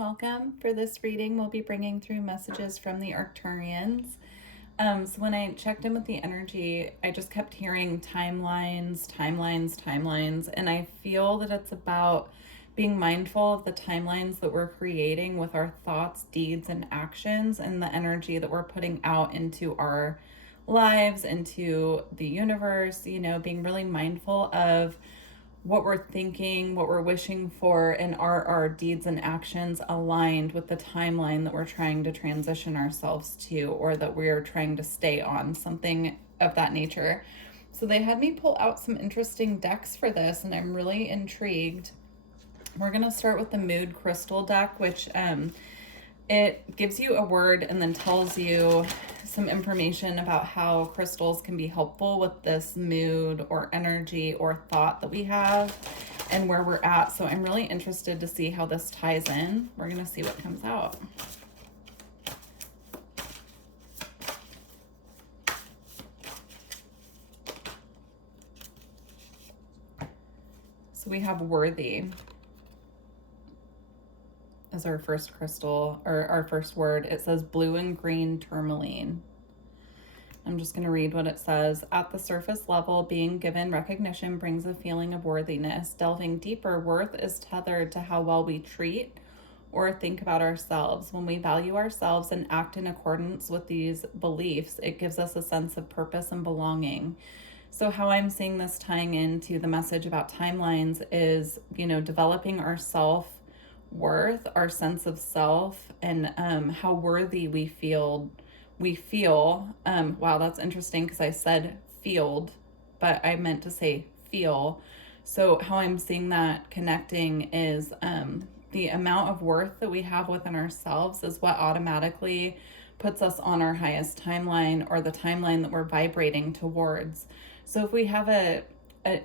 welcome. For this reading, we'll be bringing through messages from the Arcturians. So when I checked in with the energy, I just kept hearing timelines, and I feel that it's about being mindful of the timelines that we're creating with our thoughts, deeds, and actions, and the energy that we're putting out into our lives, into the universe, being really mindful of what we're thinking, what we're wishing for, and are our deeds and actions aligned with the timeline that we're trying to transition ourselves to, or that we're trying to stay on, something of that nature. So they had me pull out some interesting decks for this, and I'm really intrigued. We're going to start with the Mood Crystal deck, which it gives you a word and then tells you some information about how crystals can be helpful with this mood or energy or thought that we have and where we're at. So I'm really interested to see how this ties in. We're going to see what comes out. So we have worthy as our first crystal, or our first word. It says blue and green tourmaline. I'm just going to read what it says. At the surface level, being given recognition brings a feeling of worthiness. Delving deeper, worth is tethered to how well we treat or think about ourselves. When we value ourselves and act in accordance with these beliefs, it gives us a sense of purpose and belonging. So how I'm seeing this tying into the message about timelines is, developing our self-worth, our sense of self, and how worthy we feel. Wow, that's interesting because I said field, but I meant to say feel. So how I'm seeing that connecting is the amount of worth that we have within ourselves is what automatically puts us on our highest timeline, or the timeline that we're vibrating towards. So if we have an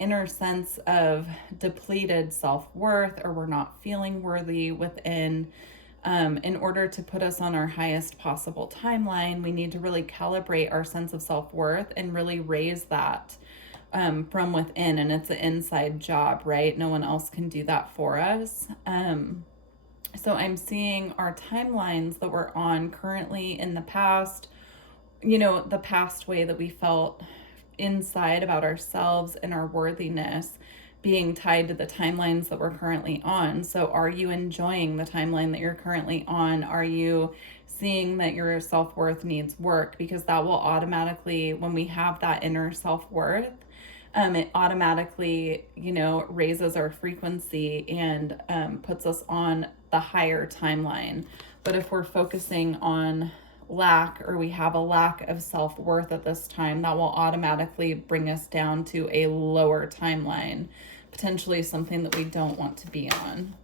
inner sense of depleted self-worth, or we're not feeling worthy within, in order to put us on our highest possible timeline, we need to really calibrate our sense of self-worth and really raise that from within. And it's an inside job, right? No one else can do that for us. So I'm seeing our timelines that we're on currently in the past, the past way that we felt inside about ourselves and our worthiness being tied to the timelines that we're currently on. So are you enjoying the timeline that you're currently on? Are you seeing that your self-worth needs work? Because that will automatically, when we have that inner self-worth, it automatically, raises our frequency and puts us on the higher timeline. But if we're focusing on lack, or we have a lack of self-worth at this time, that will automatically bring us down to a lower timeline, potentially something that we don't want to be on.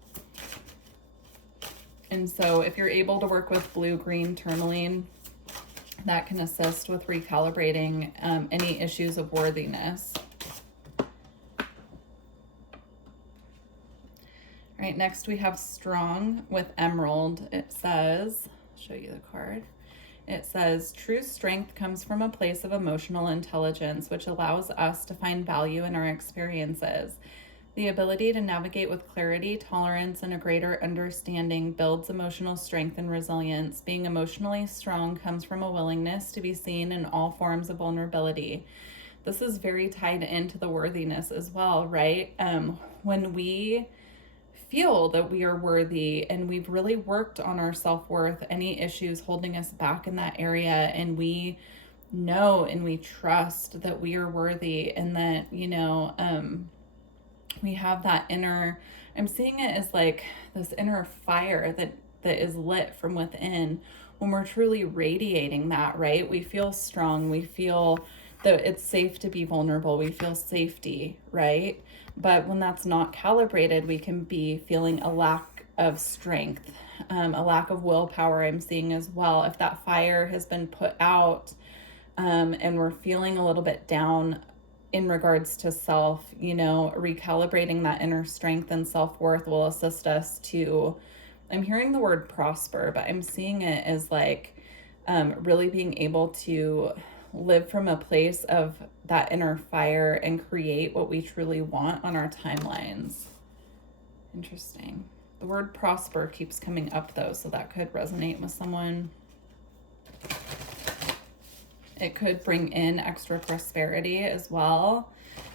And so if you're able to work with blue-green tourmaline, that can assist with recalibrating any issues of worthiness. All right, next we have strong with emerald. It says, I'll show you the card. It says, true strength comes from a place of emotional intelligence, which allows us to find value in our experiences. The ability to navigate with clarity, tolerance, and a greater understanding builds emotional strength and resilience. Being emotionally strong comes from a willingness to be seen in all forms of vulnerability. This is very tied into the worthiness as well, right? When we feel that we are worthy and we've really worked on our self-worth, any issues holding us back in that area, and we know and we trust that we are worthy, and that, we have that inner, I'm seeing it as like this inner fire that is lit from within. When we're truly radiating that, right? We feel strong. We feel that it's safe to be vulnerable. We feel safety, right? But when that's not calibrated, we can be feeling a lack of strength, a lack of willpower. I'm seeing as well. If that fire has been put out, and we're feeling a little bit down in regards to self, recalibrating that inner strength and self-worth will assist us to, I'm hearing the word prosper, but I'm seeing it as like really being able to live from a place of that inner fire and create what we truly want on our timelines. Interesting. The word prosper keeps coming up though, so that could resonate with someone. It could bring in extra prosperity as well.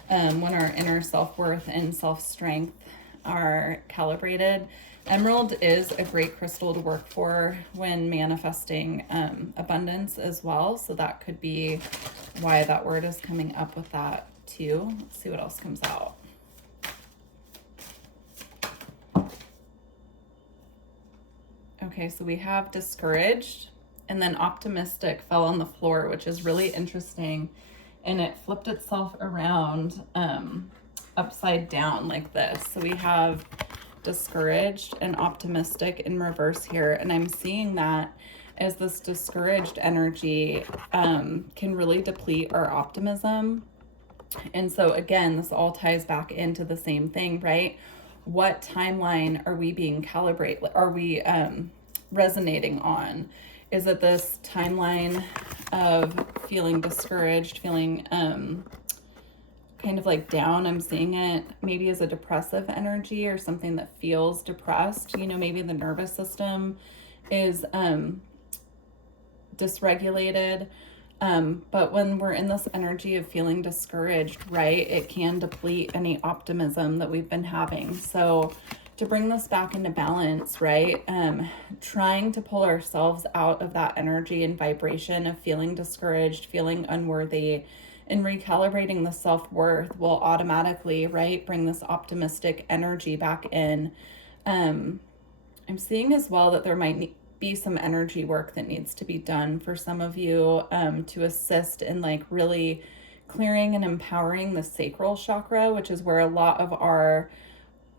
When our inner self-worth and self-strength are calibrated. Emerald is a great crystal to work for when manifesting abundance as well. So that could be why that word is coming up with that too. Let's see what else comes out. Okay, so we have discouraged, and then optimistic fell on the floor, which is really interesting. And it flipped itself around upside down like this. So we have discouraged and optimistic in reverse here. And I'm seeing that as this discouraged energy can really deplete our optimism. And so again, this all ties back into the same thing, right? What timeline are we being calibrated? Are we resonating on? Is it this timeline of feeling discouraged, feeling kind of like down? I'm seeing it maybe as a depressive energy or something that feels depressed. You know, maybe the nervous system is dysregulated. But when we're in this energy of feeling discouraged, right, it can deplete any optimism that we've been having. So to bring this back into balance, right, trying to pull ourselves out of that energy and vibration of feeling discouraged, feeling unworthy, and recalibrating the self-worth will automatically, right, bring this optimistic energy back in. I'm seeing as well that there might be some energy work that needs to be done for some of you to assist in like really clearing and empowering the sacral chakra, which is where a lot of our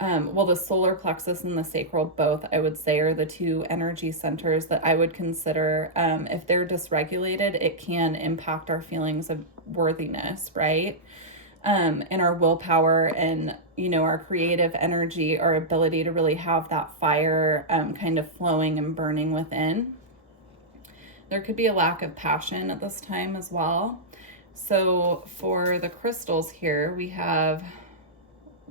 well, the solar plexus and the sacral both, I would say, are the two energy centers that I would consider, if they're dysregulated, it can impact our feelings of worthiness, right? And our willpower and, you know, our creative energy, our ability to really have that fire kind of flowing and burning within. There could be a lack of passion at this time as well. So for the crystals here, we have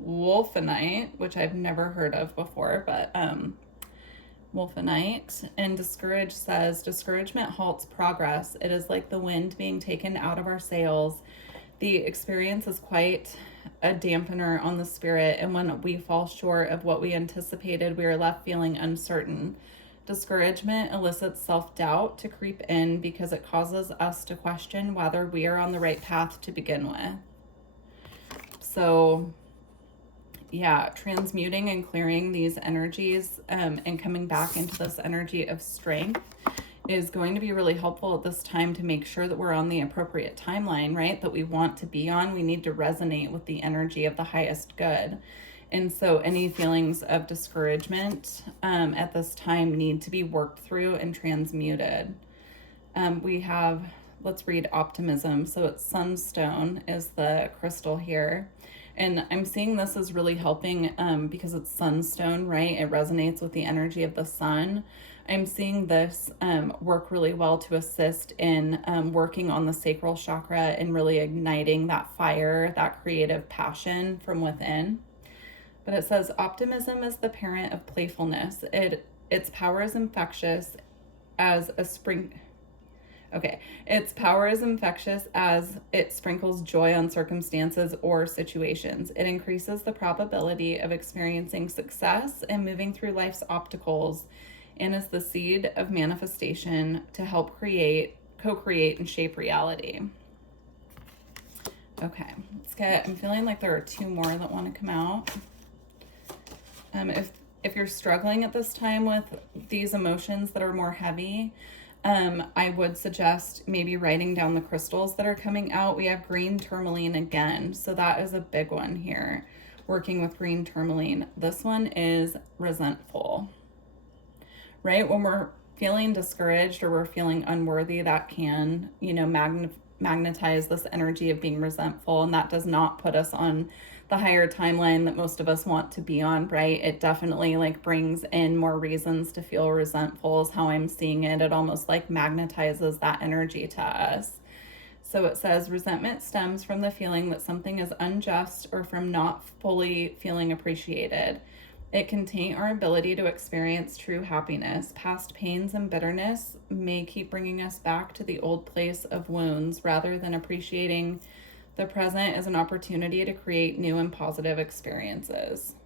wolfenite, which I've never heard of before, but wolfenite. And discouraged says, discouragement halts progress. It is like the wind being taken out of our sails. The experience is quite a dampener on the spirit, and when we fall short of what we anticipated, we are left feeling uncertain. Discouragement elicits self-doubt to creep in because it causes us to question whether we are on the right path to begin with. So yeah, transmuting and clearing these energies and coming back into this energy of strength is going to be really helpful at this time to make sure that we're on the appropriate timeline, right? That we want to be on. We need to resonate with the energy of the highest good. And so any feelings of discouragement at this time need to be worked through and transmuted. We have, let's read optimism. So it's sunstone is the crystal here. And I'm seeing this as really helping because it's sunstone, right? It resonates with the energy of the sun. I'm seeing this work really well to assist in working on the sacral chakra and really igniting that fire, that creative passion from within. But it says optimism is the parent of playfulness. Its power is infectious as a spring. Okay, its power is infectious as it sprinkles joy on circumstances or situations. It increases the probability of experiencing success and moving through life's obstacles, and is the seed of manifestation to help create, co-create, and shape reality. Okay, let's get, I'm feeling like there are two more that want to come out. If you're struggling at this time with these emotions that are more heavy, I would suggest maybe writing down the crystals that are coming out. We have green tourmaline again, so that is a big one here. Working with green tourmaline. This one is resentful, right? When we're feeling discouraged or we're feeling unworthy, that can, you know, magnetize this energy of being resentful, and that does not put us on the higher timeline that most of us want to be on, right? It definitely like brings in more reasons to feel resentful is how I'm seeing it. It almost like magnetizes that energy to us. So it says resentment stems from the feeling that something is unjust or from not fully feeling appreciated. It can taint our ability to experience true happiness. Past pains and bitterness may keep bringing us back to the old place of wounds rather than appreciating the present as an opportunity to create new and positive experiences.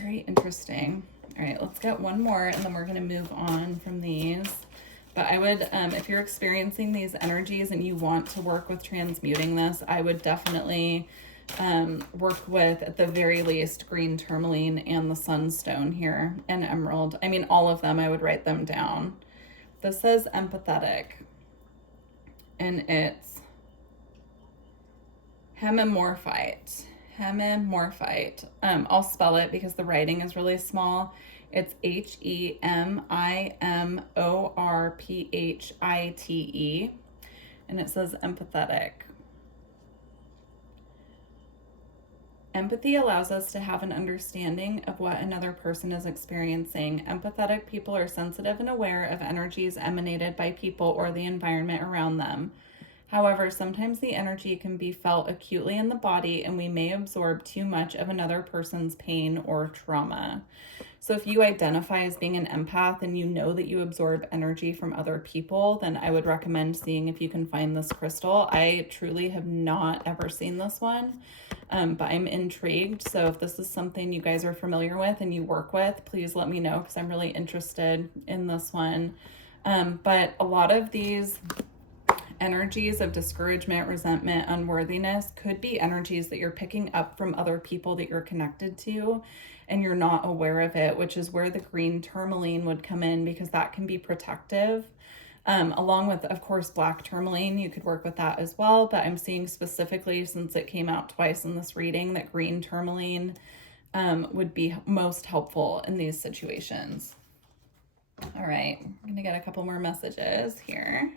Very interesting. All right, let's get one more and then we're going to move on from these. But I would, if you're experiencing these energies and you want to work with transmuting this, I would definitely work with, at the very least, green tourmaline and the sunstone here, and emerald. I mean, all of them, I would write them down. This says empathetic, and it's hemimorphite. Hemimorphite. I'll spell it because the writing is really small. It's HEMIMORPHITE, and it says empathetic. Empathy allows us to have an understanding of what another person is experiencing. Empathetic people are sensitive and aware of energies emanated by people or the environment around them. However, sometimes the energy can be felt acutely in the body and we may absorb too much of another person's pain or trauma. So if you identify as being an empath and you know that you absorb energy from other people, then I would recommend seeing if you can find this crystal. I truly have not ever seen this one, but I'm intrigued. So if this is something you guys are familiar with and you work with, please let me know because I'm really interested in this one. But a lot of these energies of discouragement, resentment, unworthiness could be energies that you're picking up from other people that you're connected to and you're not aware of it, which is where the green tourmaline would come in, because that can be protective. Along with, of course, black tourmaline, you could work with that as well. But I'm seeing specifically, since it came out twice in this reading, that green tourmaline would be most helpful in these situations. All right, I'm going to get a couple more messages here.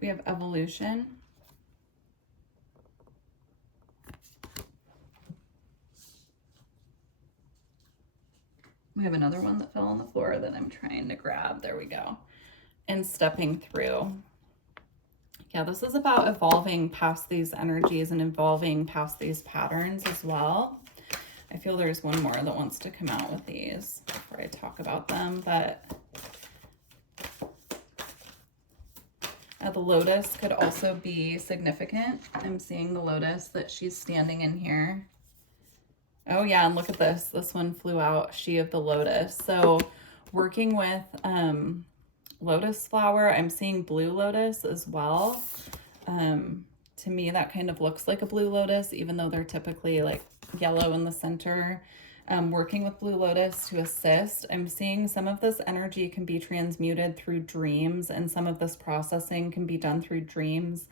We have evolution. We have another one that fell on the floor that I'm trying to grab. There we go. And stepping through. Yeah, this is about evolving past these energies and evolving past these patterns as well. I feel there's one more that wants to come out with these before I talk about them, but the lotus could also be significant. I'm seeing the lotus that she's standing in here. Oh yeah, and look at this. This one flew out, she of the lotus. So working with lotus flower, I'm seeing blue lotus as well. To me, that kind of looks like a blue lotus, even though they're typically like yellow in the center. Working with blue lotus to assist. I'm seeing some of this energy can be transmuted through dreams, and some of this processing can be done through dreams,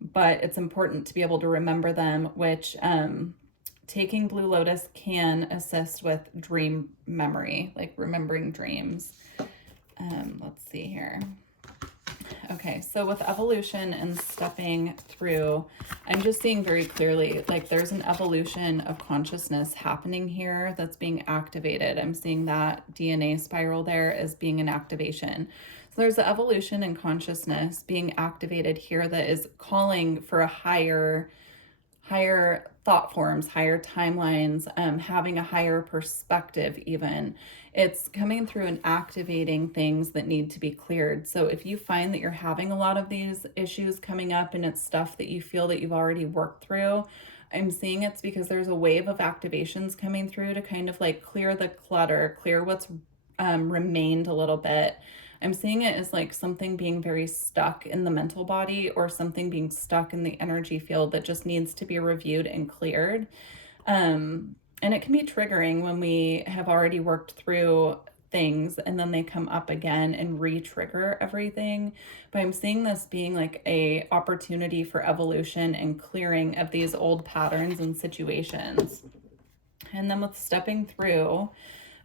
but it's important to be able to remember them, which taking blue lotus can assist with dream memory, like remembering dreams. Let's see here. Okay, so with evolution and stepping through, I'm just seeing very clearly, like there's an evolution of consciousness happening here that's being activated. I'm seeing that DNA spiral there as being an activation. So there's the evolution in consciousness being activated here that is calling for a higher thought forms, higher timelines, having a higher perspective even. It's coming through and activating things that need to be cleared. So if you find that you're having a lot of these issues coming up and it's stuff that you feel that you've already worked through, I'm seeing it's because there's a wave of activations coming through to kind of like clear the clutter, clear what's remained a little bit. I'm seeing it as like something being very stuck in the mental body or something being stuck in the energy field that just needs to be reviewed and cleared. And it can be triggering when we have already worked through things and then they come up again and re-trigger everything. But I'm seeing this being like a opportunity for evolution and clearing of these old patterns and situations. And then with stepping through,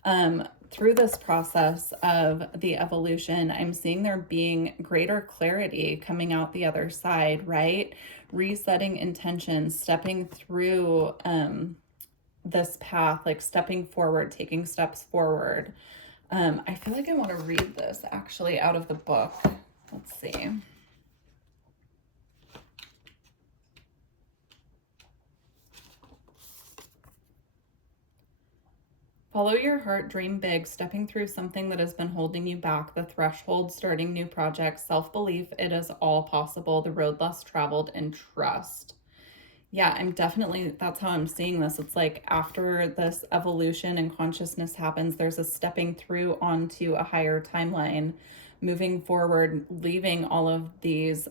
Through this process of the evolution, I'm seeing there being greater clarity coming out the other side, right? Resetting intentions, stepping through this path, like stepping forward, taking steps forward. I feel like I want to read this actually out of the book. Let's see. Follow your heart, dream big, stepping through something that has been holding you back, the threshold, starting new projects, self-belief, it is all possible, the road less traveled, and trust. Yeah, that's how I'm seeing this. It's like after this evolution and consciousness happens, there's a stepping through onto a higher timeline, moving forward, leaving all of these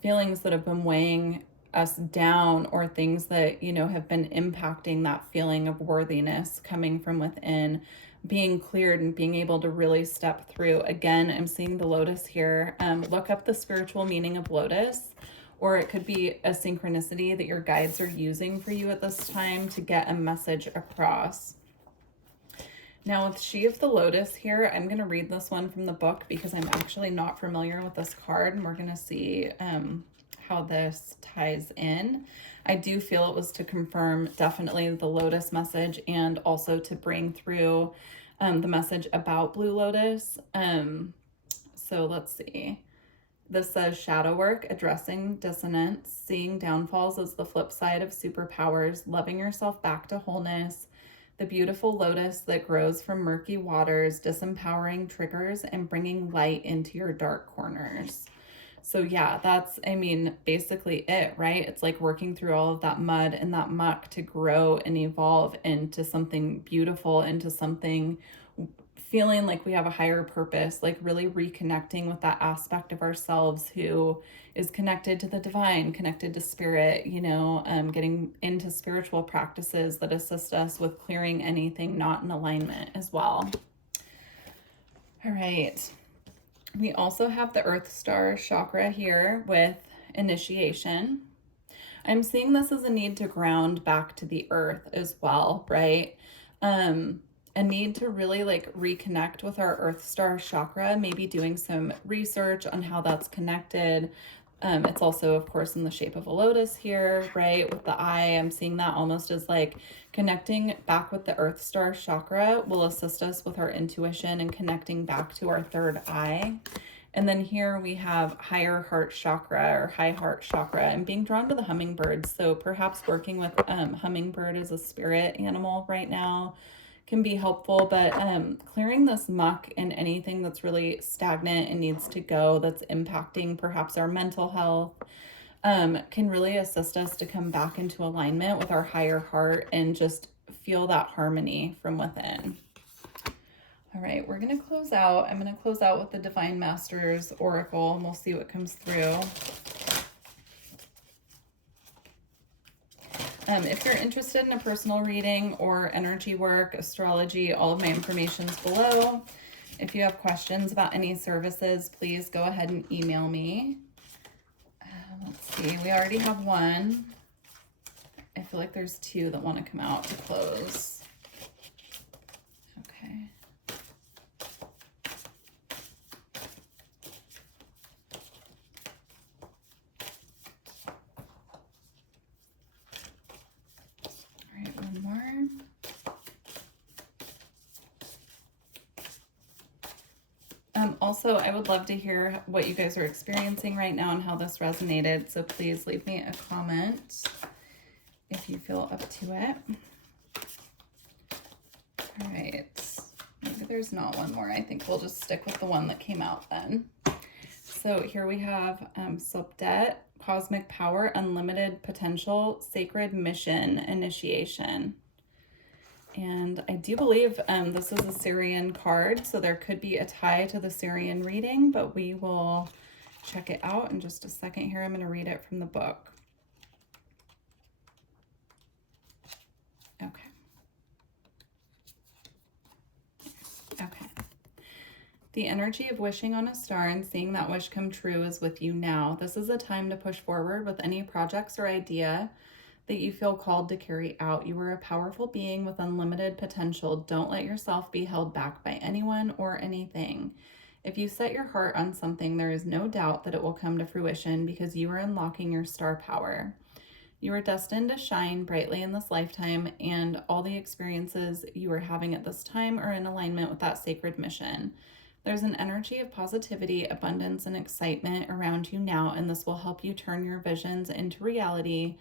feelings that have been weighing us down, or things that, you know, have been impacting that feeling of worthiness coming from within, being cleared and being able to really step through. Again, I'm seeing the lotus here. Look up the spiritual meaning of lotus, or it could be a synchronicity that your guides are using for you at this time to get a message across. Now with She of the Lotus here, I'm going to read this one from the book because I'm actually not familiar with this card, and we're going to see how this ties in. I do feel it was to confirm definitely the Lotus message, and also to bring through the message about Blue Lotus. So let's see. This says shadow work, addressing dissonance, seeing downfalls as the flip side of superpowers, loving yourself back to wholeness, the beautiful lotus that grows from murky waters, disempowering triggers, and bringing light into your dark corners. So yeah, that's, I mean, basically it, right? It's like working through all of that mud and that muck to grow and evolve into something beautiful, into something feeling like we have a higher purpose, like really reconnecting with that aspect of ourselves who is connected to the divine, connected to spirit, you know, getting into spiritual practices that assist us with clearing anything not in alignment as well. All right. We also have the Earth Star chakra here with initiation. I'm seeing this as a need to ground back to the earth as well, right? A need to really like reconnect with our Earth Star chakra, maybe doing some research on how that's connected. It's also, of course, in the shape of a lotus here, right? With the eye, I'm seeing that almost as like connecting back with the Earth Star chakra will assist us with our intuition and connecting back to our third eye. And then here we have higher heart chakra, or high heart chakra, and being drawn to the hummingbird. So perhaps working with hummingbird as a spirit animal right now can be helpful, but clearing this muck and anything that's really stagnant and needs to go, that's impacting perhaps our mental health, can really assist us to come back into alignment with our higher heart and just feel that harmony from within. All right, we're going to close out. I'm going to close out with the Divine Masters Oracle, and we'll see what comes through. If you're interested in a personal reading or energy work, astrology, all of my information is below. If you have questions about any services, please go ahead and email me. Let's see, we already have one. I feel like there's two that want to come out to close. Okay. Also, I would love to hear what you guys are experiencing right now and how this resonated. So please leave me a comment if you feel up to it. All right. Maybe there's not one more. I think we'll just stick with the one that came out then. So here we have Subdet, Cosmic Power, Unlimited Potential, Sacred Mission, Initiation. And I do believe this is a Syrian card, so there could be a tie to the Syrian reading, but we will check it out in just a second here. I'm going to read it from the book. Okay. Okay. The energy of wishing on a star and seeing that wish come true is with you now. This is a time to push forward with any projects or idea that you feel called to carry out. You are a powerful being with unlimited potential. Don't let yourself be held back by anyone or anything. If you set your heart on something, there is no doubt that it will come to fruition because you are unlocking your star power. You are destined to shine brightly in this lifetime, and all the experiences you are having at this time are in alignment with that sacred mission. There's an energy of positivity, abundance, and excitement around you now, and this will help you turn your visions into reality,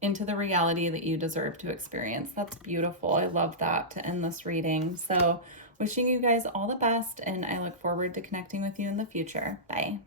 into the reality that you deserve to experience. That's beautiful. I love that to end this reading. So, wishing you guys all the best, and I look forward to connecting with you in the future. Bye.